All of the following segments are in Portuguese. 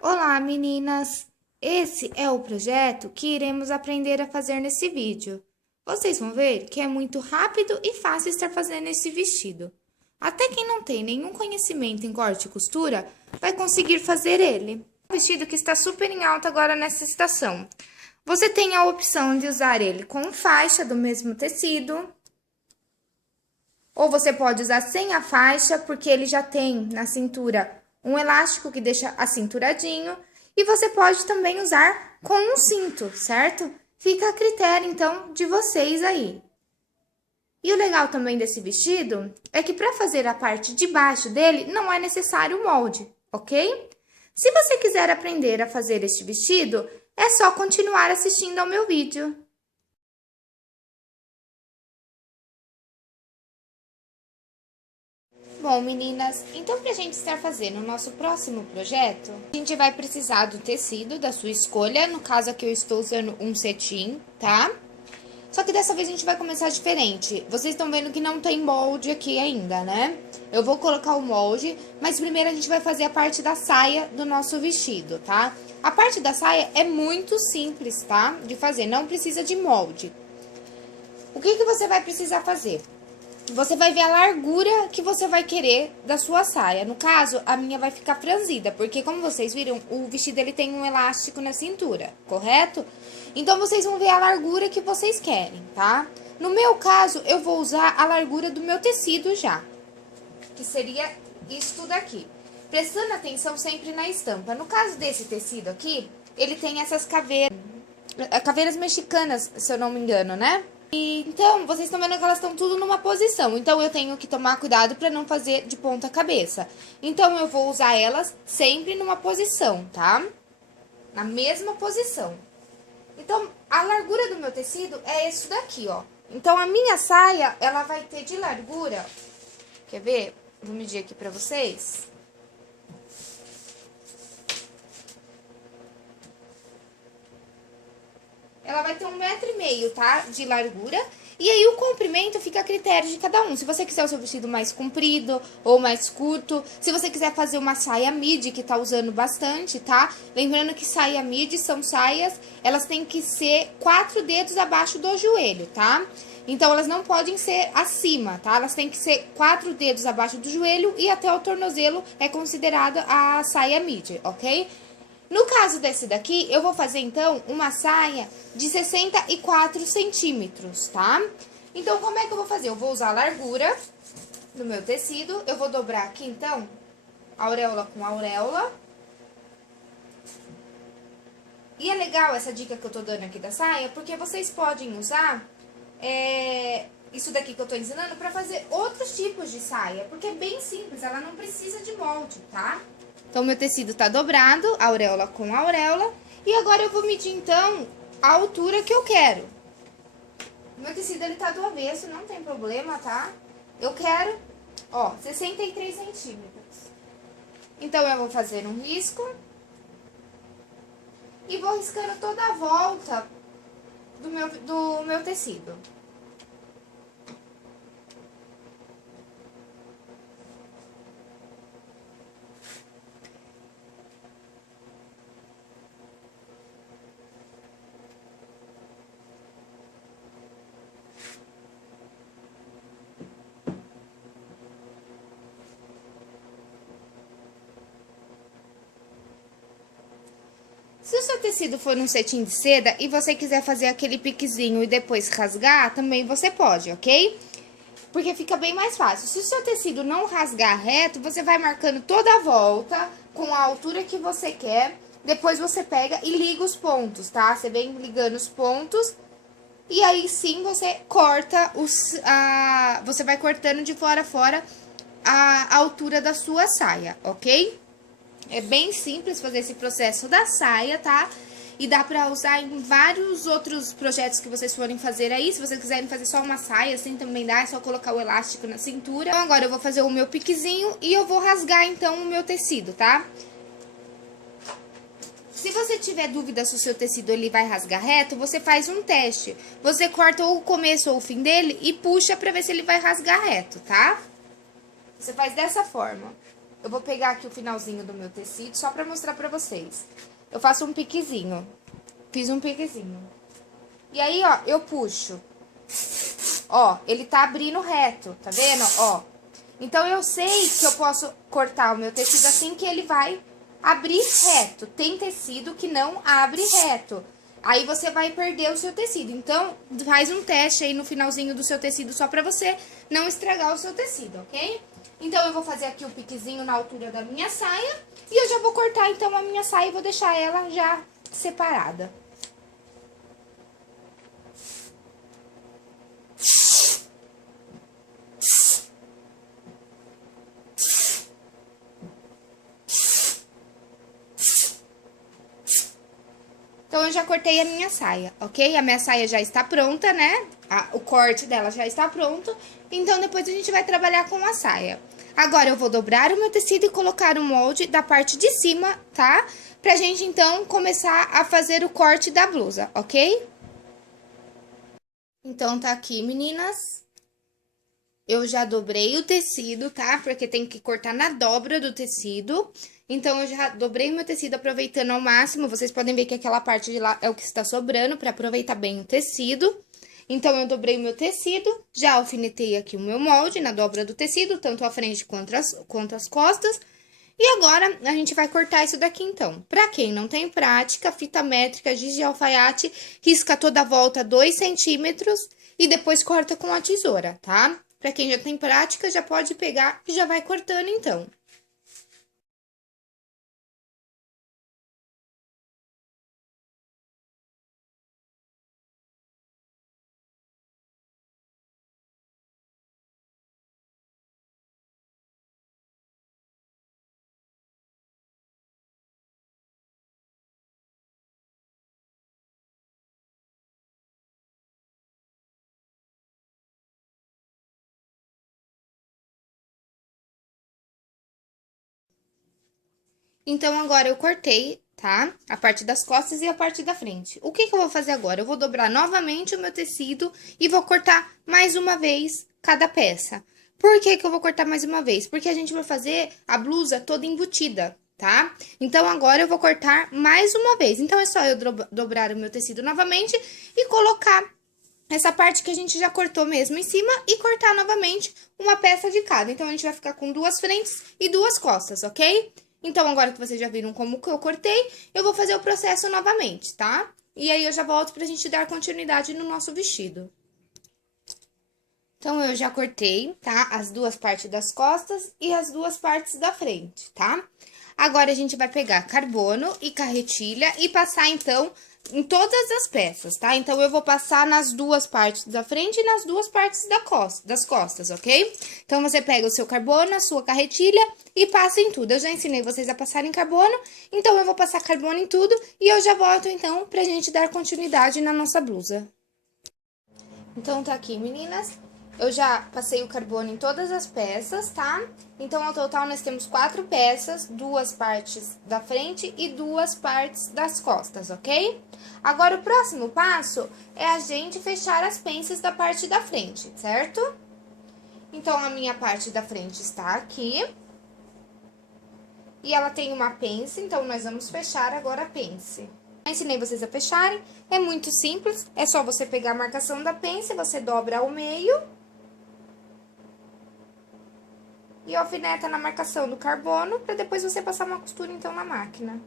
Olá, meninas! Esse é o projeto que iremos aprender a fazer nesse vídeo. Vocês vão ver que é muito rápido e fácil estar fazendo esse vestido. Até quem não tem nenhum conhecimento em corte e costura vai conseguir fazer ele. Um vestido que está super em alta agora nessa estação. Você tem a opção de usar ele com faixa do mesmo tecido, ou você pode usar sem a faixa, porque ele já tem na cintura um elástico que deixa acinturadinho. E você pode também usar com um cinto, certo? Fica a critério, então, de vocês aí. E o legal também desse vestido é que para fazer a parte de baixo dele não é necessário molde, ok? Se você quiser aprender a fazer este vestido, é só continuar assistindo ao meu vídeo. Bom, meninas, então para a gente estar fazendo o nosso próximo projeto, a gente vai precisar do tecido da sua escolha. No caso aqui eu estou usando um cetim, tá? Só que dessa vez a gente vai começar diferente. Vocês estão vendo que não tem molde aqui ainda, né? Eu vou colocar o molde, mas primeiro a gente vai fazer a parte da saia do nosso vestido, tá? A parte da saia é muito simples, tá? De fazer, não precisa de molde. O que você vai precisar fazer? Você vai ver a largura que você vai querer da sua saia. No caso, a minha vai ficar franzida, porque como vocês viram, o vestido ele tem um elástico na cintura, correto? Então, vocês vão ver a largura que vocês querem, tá? No meu caso, eu vou usar a largura do meu tecido já, que seria isso daqui. Prestando atenção sempre na estampa. No caso desse tecido aqui, ele tem essas caveiras mexicanas, se eu não me engano, né? Então, vocês estão vendo que elas estão tudo numa posição. Então, eu tenho que tomar cuidado para não fazer de ponta cabeça. Então, eu vou usar elas sempre numa posição, tá? Na mesma posição. Então, a largura do meu tecido é isso daqui, ó. Então, a minha saia, ela vai ter de largura... Quer ver? Vou medir aqui pra vocês. Ela vai ter 1,5 m, tá? De largura. E aí, o comprimento fica a critério de cada um. Se você quiser o seu vestido mais comprido ou mais curto. Se você quiser fazer uma saia midi, que tá usando bastante, tá? Lembrando que saia midi são saias, elas têm que ser 4 dedos abaixo do joelho, tá? Então, elas não podem ser acima, tá? Elas têm que ser 4 dedos abaixo do joelho e até o tornozelo é considerada a saia midi, ok? No caso desse daqui, eu vou fazer, então, uma saia de 64 centímetros, tá? Então, como é que eu vou fazer? Eu vou usar a largura do meu tecido, eu vou dobrar aqui, então, auréola com auréola. E é legal essa dica que eu tô dando aqui da saia, porque vocês podem usar isso daqui que eu tô ensinando pra fazer outros tipos de saia, porque é bem simples, ela não precisa de molde, tá? Então, meu tecido tá dobrado, auréola com auréola. E agora eu vou medir, então, a altura que eu quero. Meu tecido, ele tá do avesso, não tem problema, tá? Eu quero, ó, 63 centímetros. Então, eu vou fazer um risco. E vou riscando toda a volta do meu tecido. Se o seu tecido for um cetim de seda e você quiser fazer aquele piquezinho e depois rasgar, também você pode, ok? Porque fica bem mais fácil. Se o seu tecido não rasgar reto, você vai marcando toda a volta com a altura que você quer. Depois você pega e liga os pontos, tá? Você vem ligando os pontos e aí sim você corta você vai cortando de fora a fora a altura da sua saia, ok? É bem simples fazer esse processo da saia, tá? E dá pra usar em vários outros projetos que vocês forem fazer aí. Se vocês quiserem fazer só uma saia, assim também dá. É só colocar o elástico na cintura. Então, agora eu vou fazer o meu piquezinho e eu vou rasgar, então, o meu tecido, tá? Se você tiver dúvida se o seu tecido ele vai rasgar reto, você faz um teste. Você corta ou o começo ou o fim dele e puxa pra ver se ele vai rasgar reto, tá? Você faz dessa forma. eu vou pegar aqui o finalzinho do meu tecido só pra mostrar pra vocês. Eu faço um piquezinho. Fiz um piquezinho. E aí, ó, eu puxo. Ó, ele tá abrindo reto, tá vendo? Ó. Então, eu sei que eu posso cortar o meu tecido assim que ele vai abrir reto. Tem tecido que não abre reto. Aí, você vai perder o seu tecido. Então, faz um teste aí no finalzinho do seu tecido só pra você não estragar o seu tecido, ok? Então, eu vou fazer aqui o piquezinho na altura da minha saia. E eu já vou cortar, então, a minha saia e vou deixar ela já separada. Então, eu já cortei a minha saia, ok? A minha saia já está pronta, né? O corte dela já está pronto. Então, depois a gente vai trabalhar com a saia. Agora, eu vou dobrar o meu tecido e colocar o molde da parte de cima, tá? Pra gente, então, começar a fazer o corte da blusa, ok? Então, tá aqui, meninas. Eu já dobrei o tecido, tá? Porque tem que cortar na dobra do tecido. Então, eu já dobrei o meu tecido aproveitando ao máximo. Vocês podem ver que aquela parte de lá é o que está sobrando para aproveitar bem o tecido. Então, eu dobrei o meu tecido, já alfinetei aqui o meu molde na dobra do tecido, tanto a frente quanto as costas. E agora, a gente vai cortar isso daqui, então. Pra quem não tem prática, fita métrica, giz de alfaiate, risca toda a volta 2 centímetros e depois corta com a tesoura, tá? Pra quem já tem prática, já pode pegar e já vai cortando, então. Então, agora eu cortei, tá? A parte das costas e a parte da frente. O que eu vou fazer agora? Eu vou dobrar novamente o meu tecido e vou cortar mais uma vez cada peça. Por que eu vou cortar mais uma vez? Porque a gente vai fazer a blusa toda embutida, tá? Então, agora eu vou cortar mais uma vez. Então, é só eu dobrar o meu tecido novamente e colocar essa parte que a gente já cortou mesmo em cima e cortar novamente uma peça de cada. Então, a gente vai ficar com 2 frentes e 2 costas, ok? Então, agora que vocês já viram como que eu cortei, eu vou fazer o processo novamente, tá? E aí, eu já volto pra gente dar continuidade no nosso vestido. Então, eu já cortei, tá? As 2 partes das costas e as 2 partes da frente, tá? Agora, a gente vai pegar carbono e carretilha e passar, então, em todas as peças, tá? Então, eu vou passar nas 2 partes da frente e nas 2 partes das costas, ok? Então, você pega o seu carbono, a sua carretilha e passa em tudo. Eu já ensinei vocês a passarem carbono, então, eu vou passar carbono em tudo e eu já volto, então, pra gente dar continuidade na nossa blusa. Então, tá aqui, meninas. Eu já passei o carbono em todas as peças, tá? Então, ao total, nós temos 4 peças, 2 partes da frente e 2 partes das costas, ok? Agora, o próximo passo é a gente fechar as pences da parte da frente, certo? Então, a minha parte da frente está aqui. E ela tem uma pence, então, nós vamos fechar agora a pence. Eu ensinei vocês a fecharem, é muito simples, é só você pegar a marcação da pence, você dobra ao meio e alfineta na marcação do carbono, para depois você passar uma costura, então, na máquina.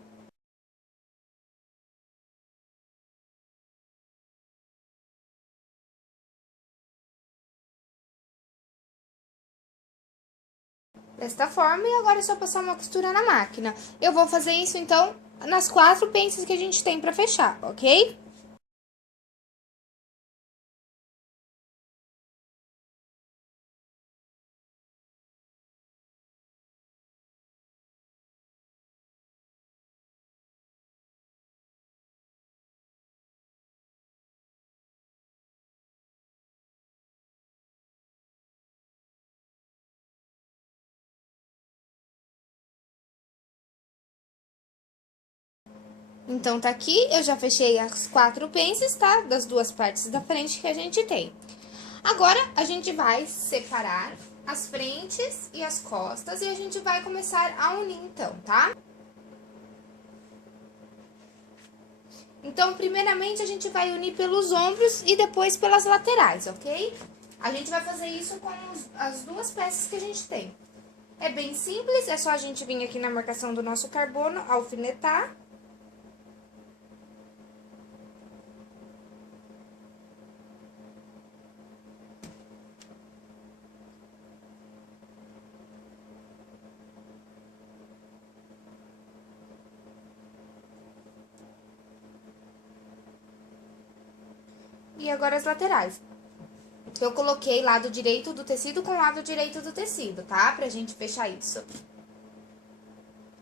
Desta forma, e agora é só passar uma costura na máquina. Eu vou fazer isso, então, nas 4 pences que a gente tem para fechar, ok? Então, tá aqui, eu já fechei as 4 pences, tá? Das 2 partes da frente que a gente tem. Agora, a gente vai separar as frentes e as costas e a gente vai começar a unir então, tá? Então, primeiramente, a gente vai unir pelos ombros e depois pelas laterais, ok? A gente vai fazer isso com as duas peças que a gente tem. É bem simples, é só a gente vir aqui na marcação do nosso carbono, alfinetar. E agora as laterais. Eu coloquei lado direito do tecido com lado direito do tecido, tá? Pra gente fechar isso.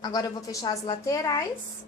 Agora eu vou fechar as laterais.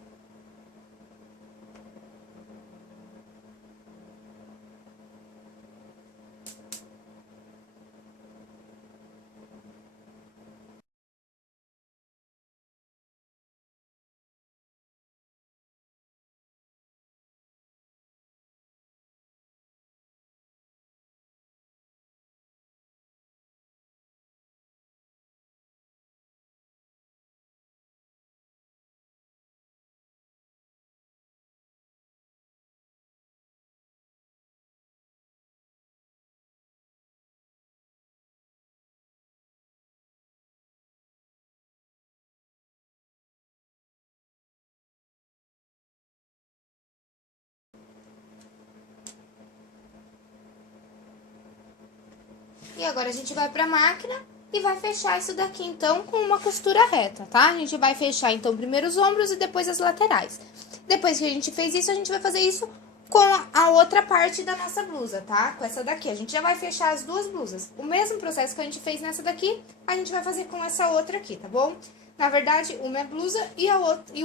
E agora a gente vai pra máquina e vai fechar isso daqui, então, com uma costura reta, tá? A gente vai fechar, então, primeiro os ombros e depois as laterais. Depois que a gente fez isso, a gente vai fazer isso com a outra parte da nossa blusa, tá? Com essa daqui. A gente já vai fechar as duas blusas. O mesmo processo que a gente fez nessa daqui, a gente vai fazer com essa outra aqui, tá bom? Na verdade, uma é blusa e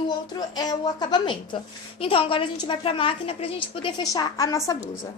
o outro é o acabamento. Então, agora a gente vai pra máquina pra gente poder fechar a nossa blusa.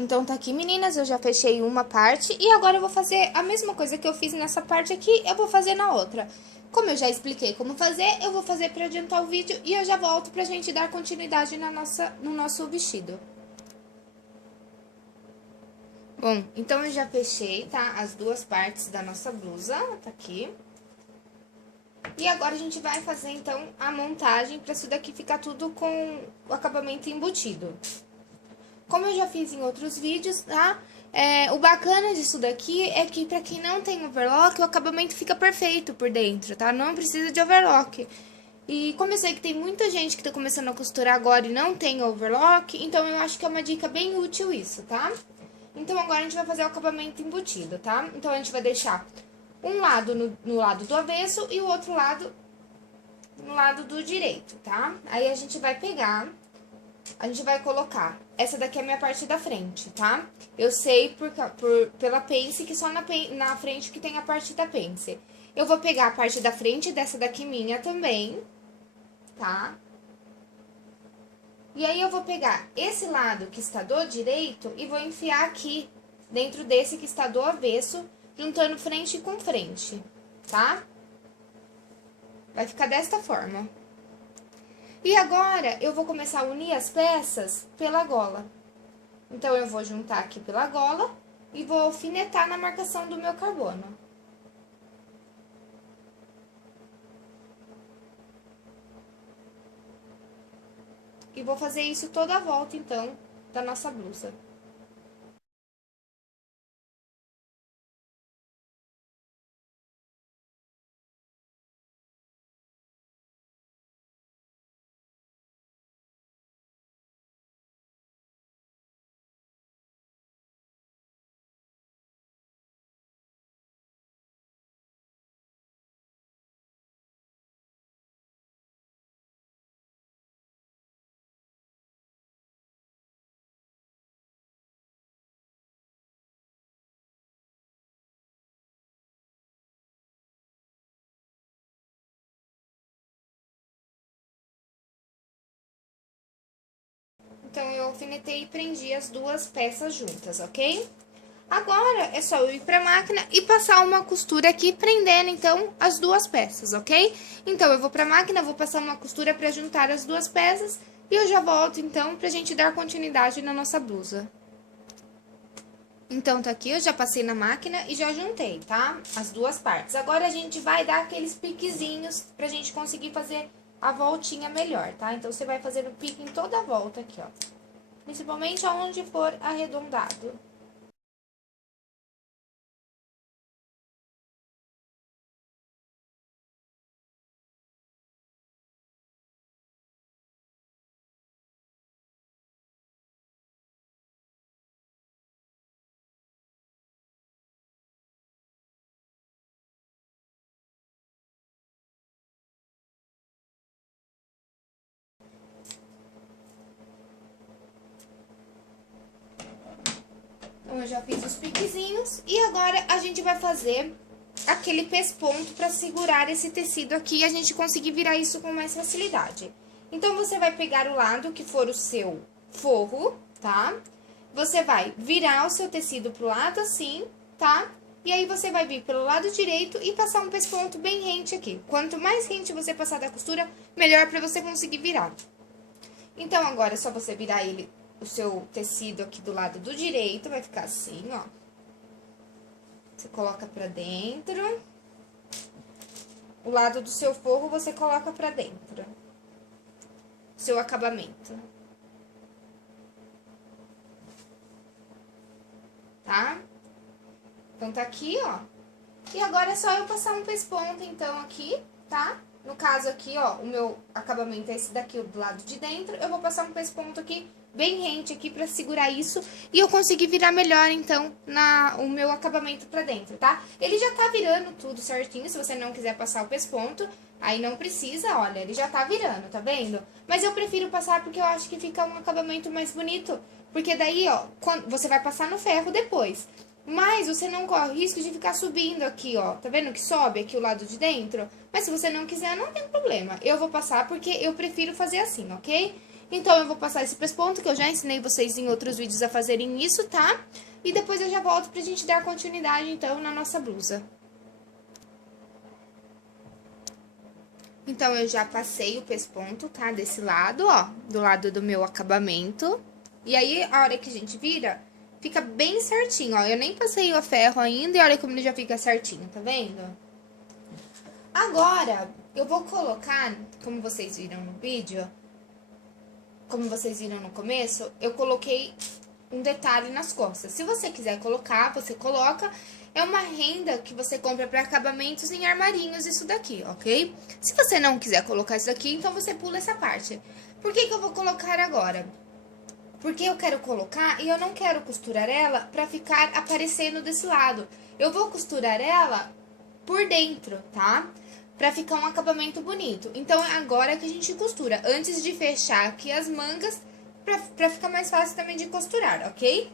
Então, tá aqui, meninas, eu já fechei uma parte e agora eu vou fazer a mesma coisa que eu fiz nessa parte aqui, eu vou fazer na outra. Como eu já expliquei como fazer, eu vou fazer pra adiantar o vídeo e eu já volto pra gente dar continuidade no nosso vestido. Bom, então eu já fechei, tá? As duas partes da nossa blusa, tá aqui. E agora a gente vai fazer, então, a montagem pra isso daqui ficar tudo com o acabamento embutido. Como eu já fiz em outros vídeos, tá? O bacana disso daqui é que pra quem não tem overlock, o acabamento fica perfeito por dentro, tá? Não precisa de overlock. E como eu sei que tem muita gente que tá começando a costurar agora e não tem overlock, então eu acho que é uma dica bem útil isso, tá? Então agora a gente vai fazer o acabamento embutido, tá? Então a gente vai deixar um lado no lado do avesso e o outro lado no lado do direito, tá? Aí a gente vai pegar... A gente vai colocar, essa daqui é a minha parte da frente, tá? Eu sei pela pence que só na frente que tem a parte da pence. Eu vou pegar a parte da frente dessa daqui minha também, tá? E aí eu vou pegar esse lado que está do direito e vou enfiar aqui, dentro desse que está do avesso, juntando frente com frente, tá? Vai ficar desta forma. E agora, eu vou começar a unir as peças pela gola. Então, eu vou juntar aqui pela gola e vou alfinetar na marcação do meu carbono. E vou fazer isso toda a volta, então, da nossa blusa. Então, eu alfinetei e prendi as duas peças juntas, ok? Agora, é só eu ir pra máquina e passar uma costura aqui, prendendo, então, as duas peças, ok? Então, eu vou pra máquina, vou passar uma costura pra juntar as duas peças e eu já volto, então, pra gente dar continuidade na nossa blusa. Então, tá aqui, eu já passei na máquina e já juntei, tá? As duas partes. Agora, a gente vai dar aqueles piquezinhos pra gente conseguir fazer a voltinha melhor, tá? Então, você vai fazer o pique em toda a volta aqui, ó. Principalmente aonde for arredondado. Então, eu já fiz os piquezinhos e agora a gente vai fazer aquele pesponto para segurar esse tecido aqui e a gente conseguir virar isso com mais facilidade. Então, você vai pegar o lado que for o seu forro, tá? Você vai virar o seu tecido pro lado assim, tá? E aí, você vai vir pelo lado direito e passar um pesponto bem rente aqui. Quanto mais rente você passar da costura, melhor para você conseguir virar. Então, agora é só você virar ele, o seu tecido aqui do lado do direito, vai ficar assim, ó. Você coloca pra dentro. O lado do seu forro você coloca pra dentro. Seu acabamento. Tá? Então, tá aqui, ó. E agora é só eu passar um pesponto, então, aqui, tá? No caso aqui, ó, o meu acabamento é esse daqui, do lado de dentro. Eu vou passar um pesponto aqui, bem rente aqui, pra segurar isso. E eu conseguir virar melhor, então, o meu acabamento pra dentro, tá? Ele já tá virando tudo certinho, se você não quiser passar o pesponto. Aí não precisa, olha, ele já tá virando, tá vendo? Mas eu prefiro passar porque eu acho que fica um acabamento mais bonito. Porque daí, ó, você vai passar no ferro depois. Mas você não corre o risco de ficar subindo aqui, ó. Tá vendo que sobe aqui o lado de dentro? Mas se você não quiser, não tem problema. Eu vou passar porque eu prefiro fazer assim, ok? Então, eu vou passar esse pesponto, que eu já ensinei vocês em outros vídeos a fazerem isso, tá? E depois eu já volto pra gente dar continuidade, então, na nossa blusa. Então, eu já passei o pesponto, tá? Desse lado, ó. Do lado do meu acabamento. E aí, a hora que a gente vira, fica bem certinho, ó. Eu nem passei o ferro ainda e olha como ele já fica certinho, tá vendo? Agora, eu vou colocar, como vocês viram no vídeo, como vocês viram no começo, eu coloquei um detalhe nas costas. Se você quiser colocar, você coloca. É uma renda que você compra para acabamentos em armarinhos, isso daqui, ok? Se você não quiser colocar isso daqui, então você pula essa parte. Por que eu vou colocar agora? Porque eu quero colocar e eu não quero costurar ela pra ficar aparecendo desse lado. Eu vou costurar ela por dentro, tá? Pra ficar um acabamento bonito. Então, é agora que a gente costura. Antes de fechar aqui as mangas, pra ficar mais fácil também de costurar, ok?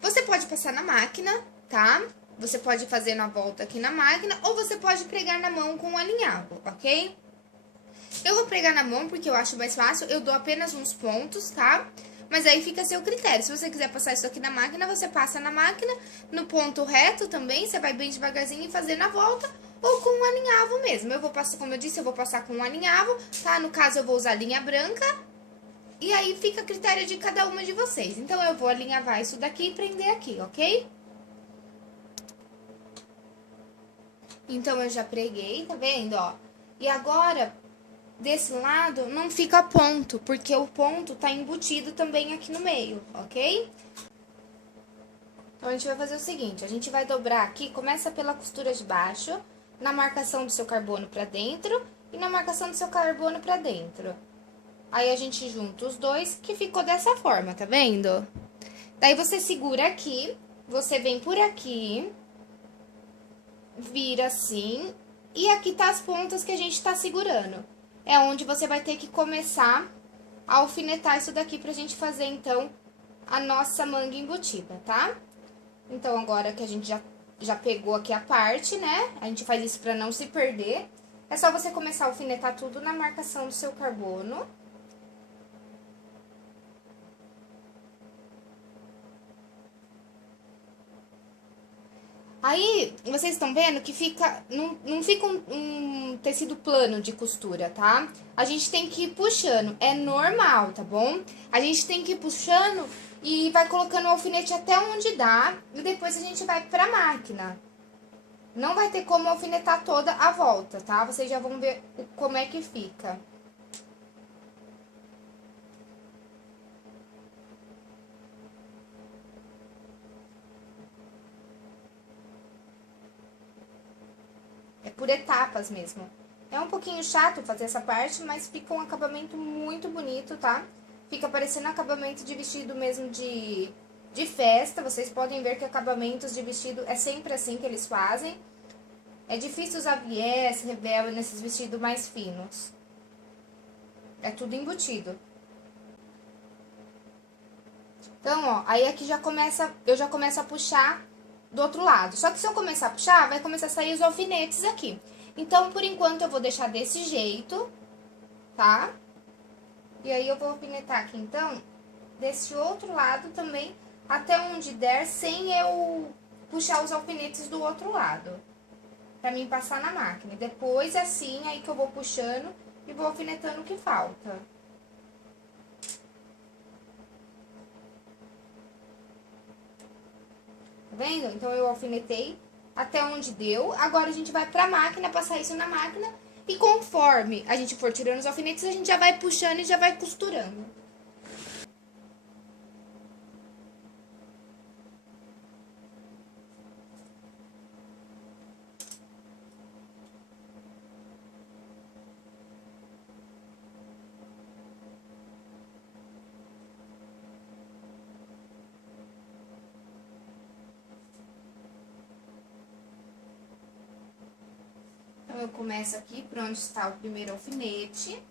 Você pode passar na máquina, tá? Você pode fazer na volta aqui na máquina, ou você pode pregar na mão com um alinhavo, ok? Eu vou pregar na mão porque eu acho mais fácil, eu dou apenas uns pontos, tá? Mas aí fica a seu critério. Se você quiser passar isso aqui na máquina, você passa na máquina, no ponto reto também, você vai bem devagarzinho e fazer na volta, ou com um alinhavo mesmo. Eu vou passar, como eu disse, eu vou passar com um alinhavo, tá? No caso, eu vou usar linha branca, e aí fica a critério de cada uma de vocês. Então, eu vou alinhavar isso daqui e prender aqui, ok? Então, eu já preguei, tá vendo, ó? E agora, desse lado, não fica ponto, porque o ponto tá embutido também aqui no meio, ok? Então, a gente vai fazer o seguinte, a gente vai dobrar aqui, começa pela costura de baixo, na marcação do seu carbono pra dentro e na marcação do seu carbono pra dentro. Aí, a gente junta os dois, que ficou dessa forma, tá vendo? Daí, você segura aqui, você vem por aqui, vira assim, e aqui tá as pontas que a gente tá segurando. É onde você vai ter que começar a alfinetar isso daqui pra gente fazer, então, a nossa manga embutida, tá? Então, agora que a gente já pegou aqui a parte, né? A gente faz isso pra não se perder. É só você começar a alfinetar tudo na marcação do seu carbono. Aí, vocês estão vendo que fica, não fica um tecido plano de costura, tá? A gente tem que ir puxando, é normal, tá bom? A gente tem que ir puxando e vai colocando o alfinete até onde dá e depois a gente vai pra máquina. Não vai ter como alfinetar toda a volta, tá? Vocês já vão ver como é que fica. É por etapas mesmo. É um pouquinho chato fazer essa parte, mas fica um acabamento muito bonito, tá? Fica parecendo acabamento de vestido mesmo de festa. Vocês podem ver que acabamentos de vestido é sempre assim que eles fazem. É difícil usar viés, revel nesses vestidos mais finos. É tudo embutido. Então, ó, aí aqui eu já começo a puxar do outro lado. Só que se eu começar a puxar, vai começar a sair os alfinetes aqui. Então, por enquanto, eu vou deixar desse jeito, tá? E aí, eu vou alfinetar aqui, então, desse outro lado também, até onde der, sem eu puxar os alfinetes do outro lado. Pra mim passar na máquina. E depois, assim, aí que eu vou puxando e vou alfinetando o que falta. Tá vendo? Então, eu alfinetei até onde deu. Agora, a gente vai pra máquina, passar isso na máquina. E conforme a gente for tirando os alfinetes, a gente já vai puxando e já vai costurando. Então, eu começo aqui por onde está o primeiro alfinete.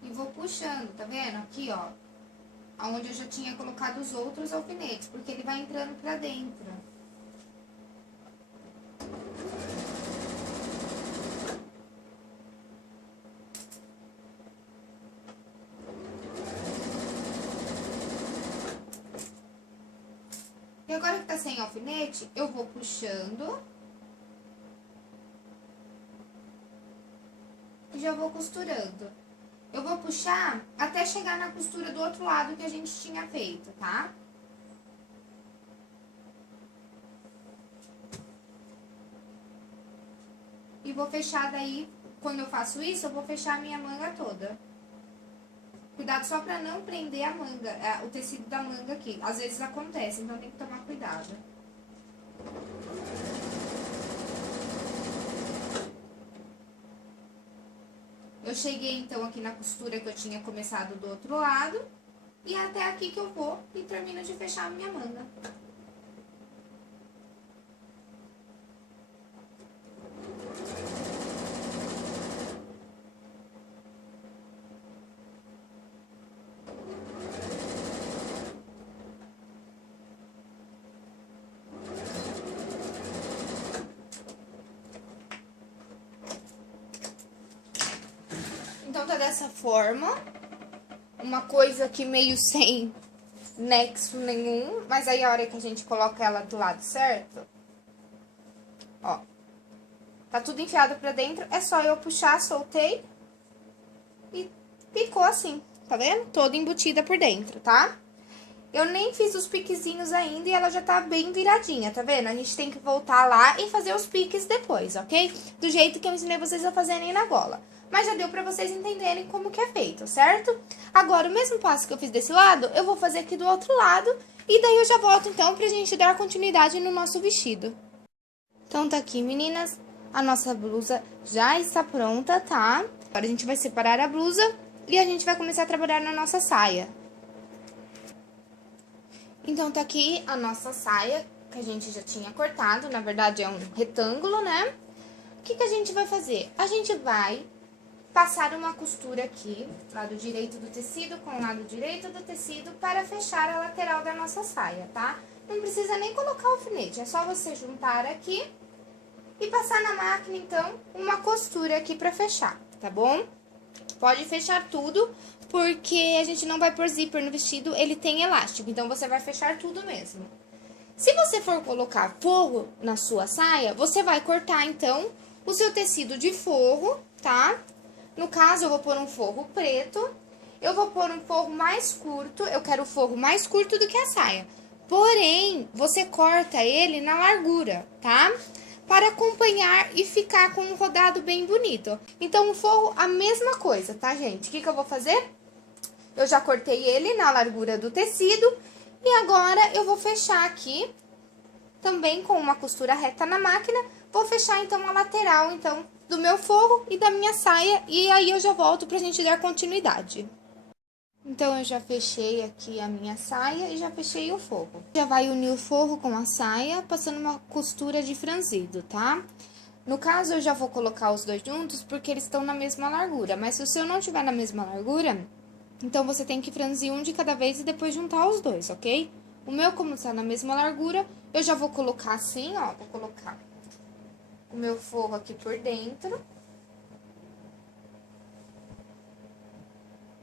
E vou puxando, tá vendo? Aqui, ó. Onde eu já tinha colocado os outros alfinetes, porque ele vai entrando pra dentro. E agora que tá sem alfinete, eu vou puxando. E já vou costurando. Eu vou puxar até chegar na costura do outro lado que a gente tinha feito, tá? E vou fechar daí, quando eu faço isso, eu vou fechar a minha manga toda. Cuidado só pra não prender a manga, o tecido da manga aqui. Às vezes acontece, então tem que tomar cuidado. Eu cheguei, então, aqui na costura que eu tinha começado do outro lado. E é até aqui que eu vou e termino de fechar a minha manga. Então, tá dessa forma. Uma coisa aqui meio sem nexo nenhum. Mas aí, a hora que a gente coloca ela do lado certo, ó, tá tudo enfiado pra dentro. É só eu puxar, soltei e ficou assim, tá vendo? Toda embutida por dentro, tá? Eu nem fiz os piquezinhos ainda e ela já tá bem viradinha, tá vendo? A gente tem que voltar lá e fazer os piques depois, ok? Do jeito que eu ensinei vocês a fazerem na gola. Mas já deu pra vocês entenderem como que é feito, certo? Agora, o mesmo passo que eu fiz desse lado, eu vou fazer aqui do outro lado. E daí eu já volto, então, pra gente dar continuidade no nosso vestido. Então, tá aqui, meninas, a nossa blusa já está pronta, tá? Agora a gente vai separar a blusa e a gente vai começar a trabalhar na nossa saia. Então, tá aqui a nossa saia, que a gente já tinha cortado, na verdade é um retângulo, né? O que a gente vai fazer? A gente vai passar uma costura aqui, lado direito do tecido com o lado direito do tecido, para fechar a lateral da nossa saia, tá? Não precisa nem colocar alfinete, é só você juntar aqui e passar na máquina, então, uma costura aqui pra fechar, tá bom? Pode fechar tudo, porque a gente não vai pôr zíper no vestido, ele tem elástico, então você vai fechar tudo mesmo. Se você for colocar forro na sua saia, você vai cortar, então, o seu tecido de forro, tá? No caso, eu vou pôr um forro preto, eu vou pôr um forro mais curto, eu quero o forro mais curto do que a saia. Porém, você corta ele na largura, tá? Para acompanhar e ficar com um rodado bem bonito. Então, o forro, a mesma coisa, tá, gente? O que eu vou fazer? Eu já cortei ele na largura do tecido e agora eu vou fechar aqui também com uma costura reta na máquina. Vou fechar, então, a lateral, então, do meu forro e da minha saia e aí eu já volto pra gente dar continuidade. Então, eu já fechei aqui a minha saia e já fechei o forro. Já vai unir o forro com a saia, passando uma costura de franzido, tá? No caso, eu já vou colocar os dois juntos porque eles estão na mesma largura. Mas se o seu não tiver na mesma largura, então você tem que franzir um de cada vez e depois juntar os dois, ok? O meu, como está na mesma largura, eu já vou colocar assim, ó. Vou colocar o meu forro aqui por dentro.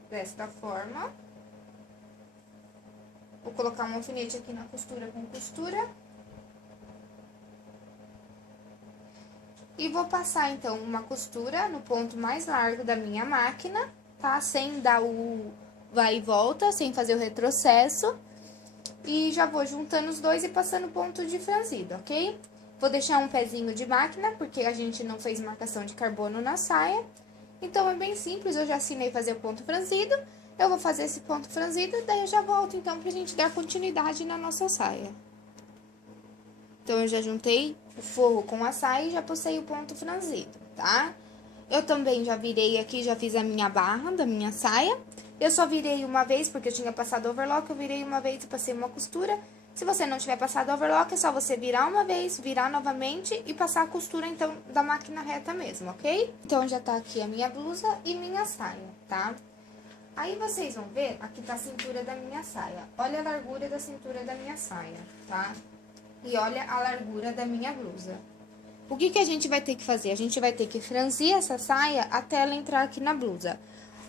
Desta forma. Vou colocar um alfinete aqui na costura com costura. E vou passar, então, uma costura no ponto mais largo da minha máquina, tá? Sem dar o vai e volta, sem fazer o retrocesso. E já vou juntando os dois e passando ponto de franzido, ok? Vou deixar um pezinho de máquina, porque a gente não fez marcação de carbono na saia. Então, é bem simples, eu já assinei fazer o ponto franzido. Eu vou fazer esse ponto franzido, daí eu já volto, então, pra gente dar continuidade na nossa saia. Então, eu já juntei o forro com a saia e já passei o ponto franzido, tá? Eu também já virei aqui, já fiz a minha barra da minha saia. Eu só virei uma vez, porque eu tinha passado overlock, eu virei uma vez e passei uma costura. Se você não tiver passado overlock, é só você virar uma vez, virar novamente e passar a costura, então, da máquina reta mesmo, ok? Então, já tá aqui a minha blusa e minha saia, tá? Aí, vocês vão ver, aqui tá a cintura da minha saia. Olha a largura da cintura da minha saia, tá? E olha a largura da minha blusa. O que a gente vai ter que fazer? A gente vai ter que franzir essa saia até ela entrar aqui na blusa.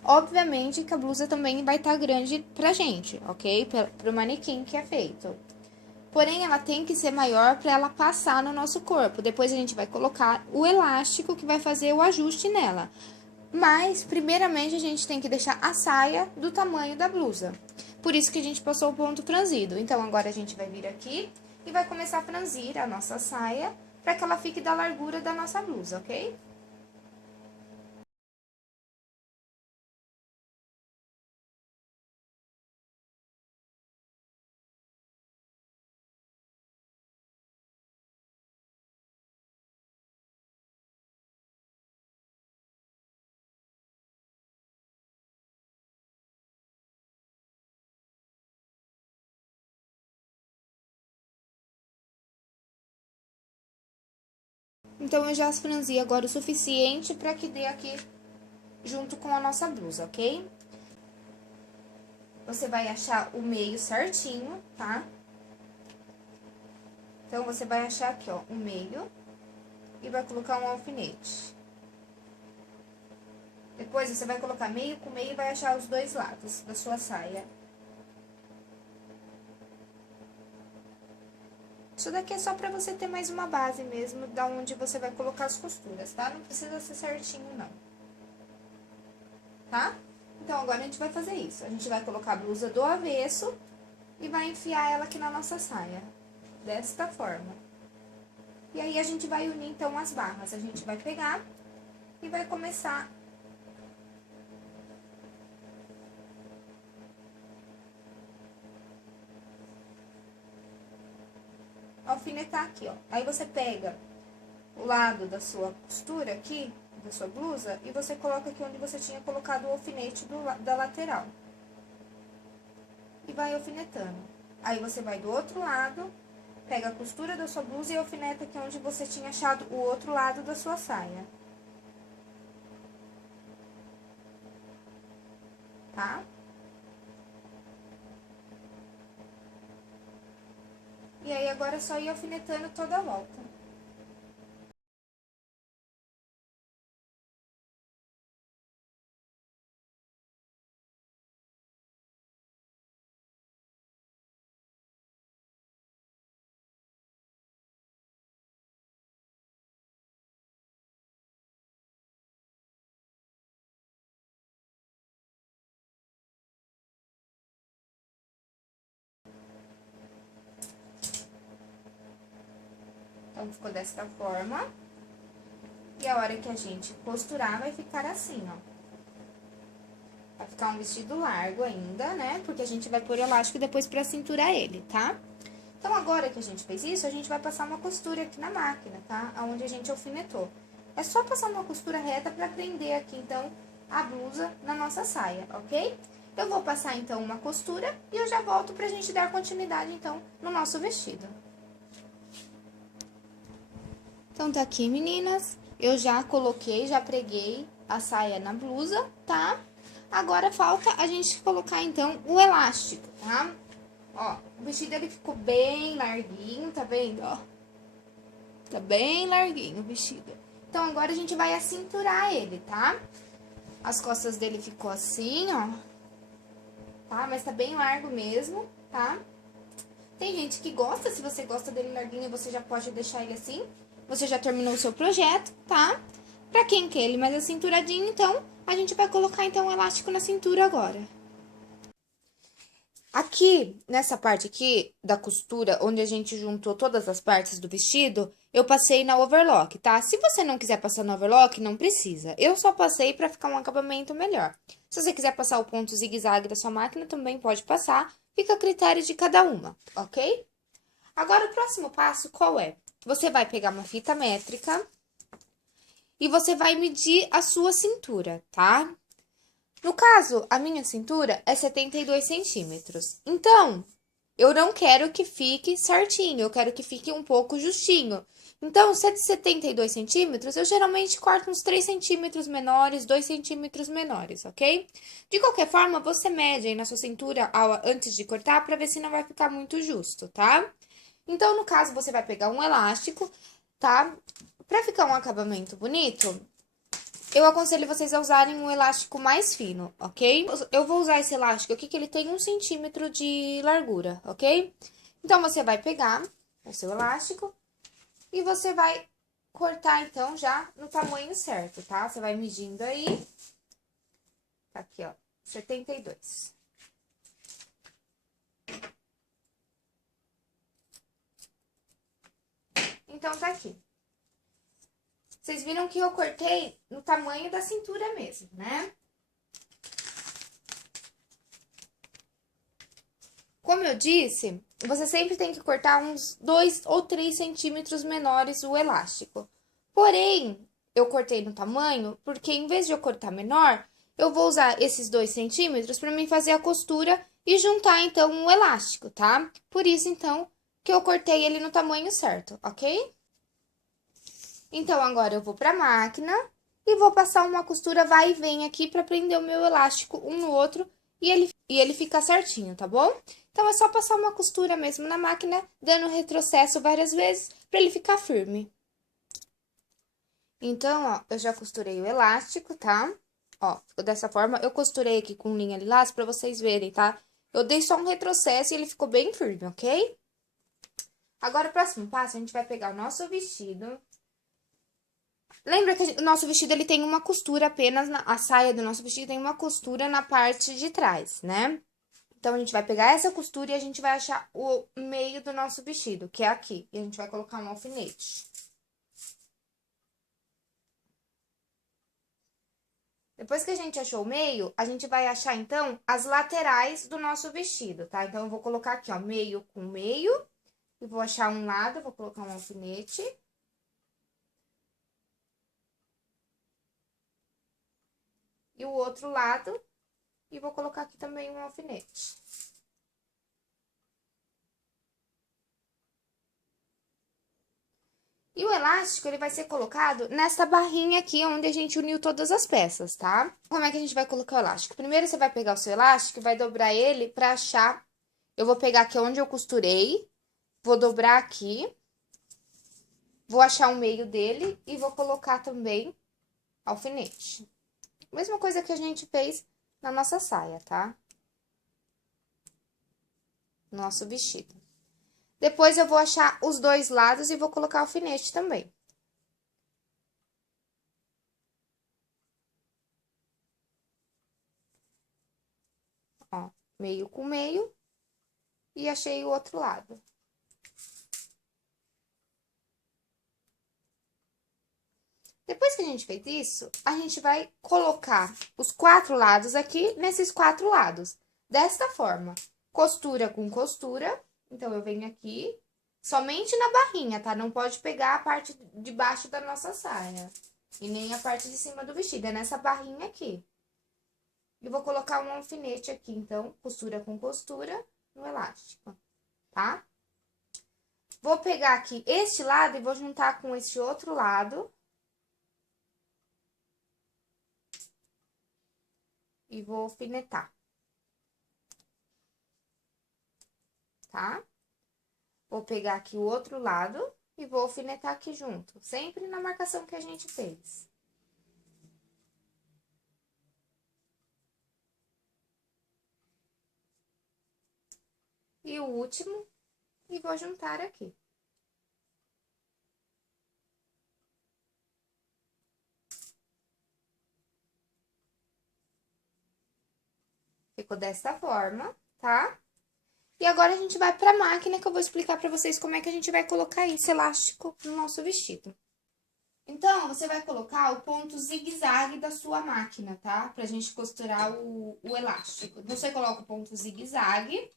Obviamente que a blusa também vai estar grande pra gente, ok? Pro manequim que é feito. Porém, ela tem que ser maior para ela passar no nosso corpo. Depois a gente vai colocar o elástico que vai fazer o ajuste nela. Mas, primeiramente, a gente tem que deixar a saia do tamanho da blusa. Por isso que a gente passou o ponto franzido. Então, agora a gente vai vir aqui e vai começar a franzir a nossa saia para que ela fique da largura da nossa blusa, ok? Então, eu já franzi agora o suficiente para que dê aqui junto com a nossa blusa, ok? Você vai achar o meio certinho, tá? Então, você vai achar aqui, ó, o meio e vai colocar um alfinete. Depois, você vai colocar meio com meio e vai achar os dois lados da sua saia. Isso daqui é só pra você ter mais uma base mesmo, da onde você vai colocar as costuras, tá? Não precisa ser certinho, não. Tá? Então, agora a gente vai fazer isso. A gente vai colocar a blusa do avesso e vai enfiar ela aqui na nossa saia. Desta forma. E aí, a gente vai unir, então, as barras. A gente vai pegar e vai começar a alfinetar aqui, ó. Aí, você pega o lado da sua costura aqui, da sua blusa, e você coloca aqui onde você tinha colocado o alfinete da lateral. E vai alfinetando. Aí você vai do outro lado, pega a costura da sua blusa e alfineta aqui onde você tinha achado o outro lado da sua saia. Tá? E aí, agora é só ir alfinetando toda a volta. Então, ficou dessa forma. E a hora que a gente costurar, vai ficar assim, ó. Vai ficar um vestido largo ainda, né? Porque a gente vai pôr elástico depois pra cinturar ele, tá? Então, agora que a gente fez isso, a gente vai passar uma costura aqui na máquina, tá? Onde a gente alfinetou. É só passar uma costura reta pra prender aqui, então, a blusa na nossa saia, ok? Eu vou passar, então, uma costura e eu já volto pra gente dar continuidade, então, no nosso vestido. Então, tá aqui, meninas. Eu já coloquei, já preguei a saia na blusa, tá? Agora, falta a gente colocar, então, o elástico, tá? Ó, o vestido, ele ficou bem larguinho, tá vendo, ó? Tá bem larguinho o vestido. Então, agora a gente vai acinturar ele, tá? As costas dele ficou assim, ó. Tá? Mas tá bem largo mesmo, tá? Tem gente que gosta, se você gosta dele larguinho, você já pode deixar ele assim. Você já terminou o seu projeto, tá? Pra quem quer ele mais acinturadinho, então, a gente vai colocar, então, o elástico na cintura agora. Aqui, nessa parte aqui da costura, onde a gente juntou todas as partes do vestido, eu passei na overlock, tá? Se você não quiser passar na overlock, não precisa. Eu só passei pra ficar um acabamento melhor. Se você quiser passar o ponto zigue-zague da sua máquina, também pode passar. Fica a critério de cada uma, ok? Agora, o próximo passo, qual é? Você vai pegar uma fita métrica e você vai medir a sua cintura, tá? No caso, a minha cintura é 72 centímetros. Então, eu não quero que fique certinho, eu quero que fique um pouco justinho. Então, se é de 72 centímetros, eu geralmente corto uns 3 centímetros menores, 2 centímetros menores, ok? De qualquer forma, você mede aí na sua cintura antes de cortar pra ver se não vai ficar muito justo, tá? Então, no caso, você vai pegar um elástico, tá? Pra ficar um acabamento bonito, eu aconselho vocês a usarem um elástico mais fino, ok? Eu vou usar esse elástico aqui, que ele tem 1 centímetro de largura, ok? Então, você vai pegar o seu elástico e você vai cortar, então, já no tamanho certo, tá? Você vai medindo aí. Tá aqui, ó, 72. Então, tá aqui. Vocês viram que eu cortei no tamanho da cintura mesmo, né? Como eu disse, você sempre tem que cortar uns 2 ou 3 centímetros menores o elástico. Porém, eu cortei no tamanho porque, em vez de eu cortar menor, eu vou usar esses 2 centímetros para mim fazer a costura e juntar, então, o elástico, tá? Por isso, então, que eu cortei ele no tamanho certo, ok? Então, agora eu vou pra máquina e vou passar uma costura vai e vem aqui pra prender o meu elástico um no outro e ele ficar certinho, tá bom? Então, é só passar uma costura mesmo na máquina, dando retrocesso várias vezes pra ele ficar firme. Então, ó, eu já costurei o elástico, tá? Ó, dessa forma, eu costurei aqui com linha lilás pra vocês verem, tá? Eu dei só um retrocesso e ele ficou bem firme, ok? Agora, o próximo passo, a gente vai pegar o nosso vestido. Lembra que o nosso vestido ele tem uma costura apenas, a saia do nosso vestido tem uma costura na parte de trás, né? Então, a gente vai pegar essa costura e a gente vai achar o meio do nosso vestido, que é aqui. E a gente vai colocar um alfinete. Depois que a gente achou o meio, a gente vai achar, então, as laterais do nosso vestido, tá? Então, eu vou colocar aqui, ó, meio com meio. E vou achar um lado, vou colocar um alfinete. e o outro lado. E vou colocar aqui também um alfinete. E o elástico, ele vai ser colocado nessa barrinha aqui, onde a gente uniu todas as peças, tá? Como é que a gente vai colocar o elástico? Primeiro, você vai pegar o seu elástico e vai dobrar ele pra achar... Eu vou pegar aqui onde eu costurei, vou dobrar aqui, vou achar o meio dele e vou colocar também alfinete. Mesma coisa que a gente fez na nossa saia, tá? Nosso vestido. Depois, eu vou achar os dois lados e vou colocar alfinete também. Ó, meio com meio. E achei o outro lado. Depois que a gente fez isso, a gente vai colocar os 4 lados aqui nesses 4 lados. Desta forma, costura com costura. Então, eu venho aqui, somente na barrinha, tá? Não pode pegar a parte de baixo da nossa saia. E nem a parte de cima do vestido, é nessa barrinha aqui. E vou colocar um alfinete aqui, então, costura com costura no elástico, tá? Vou pegar aqui este lado e vou juntar com este outro lado. E vou alfinetar. Tá? Vou pegar aqui o outro lado e vou alfinetar aqui junto, sempre na marcação que a gente fez. E o último, e vou juntar aqui. Ficou dessa forma, tá? E agora, a gente vai pra máquina, que eu vou explicar pra vocês como é que a gente vai colocar esse elástico no nosso vestido. Então, você vai colocar o ponto zigue-zague da sua máquina, tá? Pra gente costurar o elástico. Você coloca o ponto zigue-zague.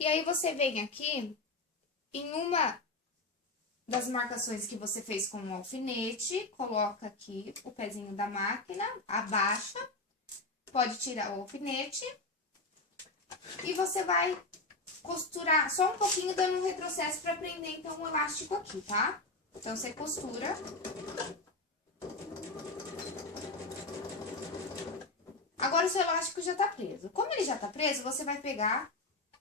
E aí, você vem aqui em uma das marcações que você fez com o alfinete, coloca aqui o pezinho da máquina, abaixa, pode tirar o alfinete. E você vai costurar só um pouquinho, dando um retrocesso pra prender, então, o elástico aqui, tá? Então, você costura. Agora, o seu elástico já tá preso. Como ele já tá preso, você vai pegar...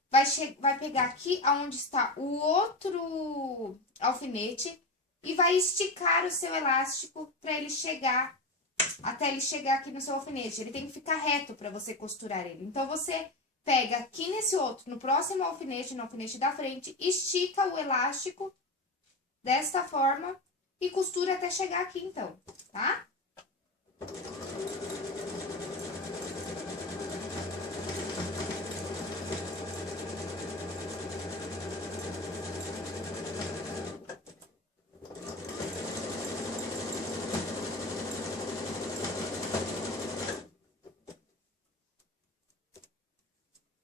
Vai pegar aqui onde está o outro alfinete e vai esticar o seu elástico para ele chegar, até ele chegar aqui no seu alfinete. Ele tem que ficar reto para você costurar ele. Então, você pega aqui nesse outro, no próximo alfinete, no alfinete da frente, estica o elástico desta forma e costura até chegar aqui, então, tá?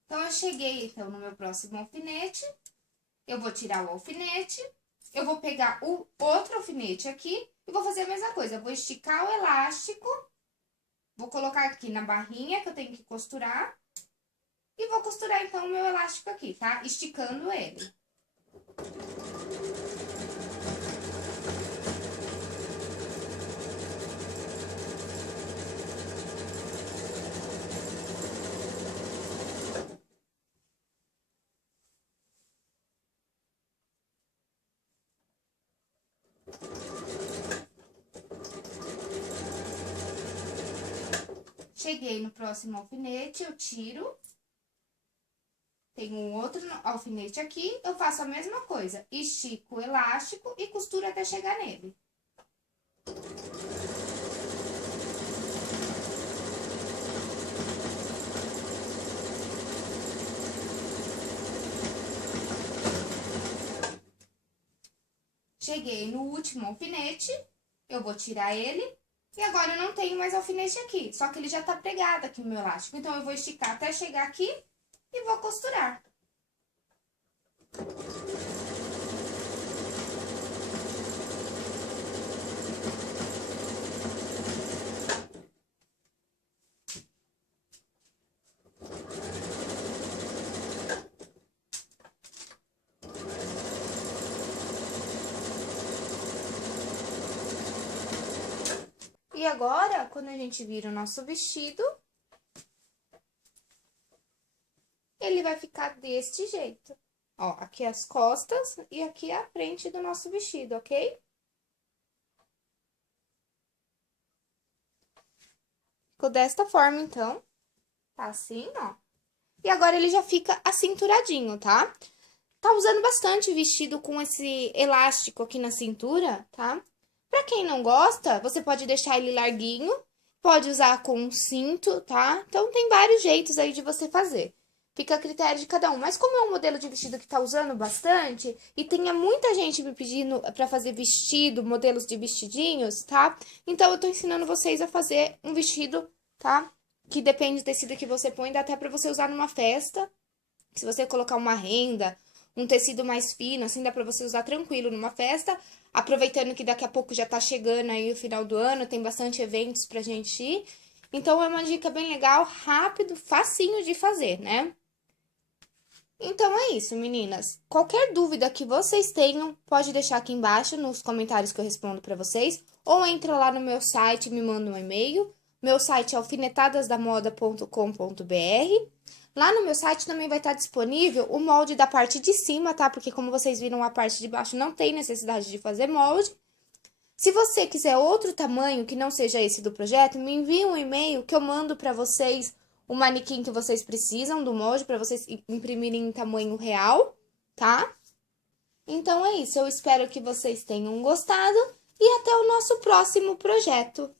Então, eu cheguei, então, no meu próximo alfinete, eu vou tirar o alfinete, eu vou pegar o outro alfinete aqui e vou fazer a mesma coisa. Eu vou esticar o elástico, vou colocar aqui na barrinha que eu tenho que costurar e vou costurar, então, o meu elástico aqui, tá? Esticando ele. Cheguei no próximo alfinete, eu tiro. Tem um outro alfinete aqui, eu faço a mesma coisa. Estico o elástico e costuro até chegar nele. Cheguei no último alfinete, eu vou tirar ele. E agora, eu não tenho mais alfinete aqui, só que ele já tá pregado aqui no meu elástico. Então, eu vou esticar até chegar aqui e vou costurar. E agora, quando a gente vira o nosso vestido, ele vai ficar deste jeito. Ó, aqui as costas e aqui a frente do nosso vestido, ok? Ficou desta forma, então. Tá assim, ó. E agora ele já fica acinturadinho, tá? Tá usando bastante vestido com esse elástico aqui na cintura, tá? Pra quem não gosta, você pode deixar ele larguinho, pode usar com um cinto, tá? Então, tem vários jeitos aí de você fazer. Fica a critério de cada um. Mas como é um modelo de vestido que tá usando bastante, e tinha muita gente me pedindo pra fazer vestido, modelos de vestidinhos, tá? Então, eu tô ensinando vocês a fazer um vestido, tá? Que depende do tecido que você põe, dá até pra você usar numa festa. Se você colocar uma renda, um tecido mais fino, assim dá pra você usar tranquilo numa festa, aproveitando que daqui a pouco já tá chegando aí o final do ano, tem bastante eventos pra gente ir. Então é uma dica bem legal, rápido, facinho de fazer, né? Então é isso, meninas. Qualquer dúvida que vocês tenham, pode deixar aqui embaixo nos comentários que eu respondo pra vocês, ou entra lá no meu site e me manda um e-mail. Meu site é alfinetadasdamoda.com.br. Lá no meu site também vai estar disponível o molde da parte de cima, tá? Porque como vocês viram, a parte de baixo não tem necessidade de fazer molde. Se você quiser outro tamanho que não seja esse do projeto, me envie um e-mail que eu mando para vocês o manequim que vocês precisam do molde para vocês imprimirem em tamanho real, tá? Então é isso, eu espero que vocês tenham gostado e até o nosso próximo projeto.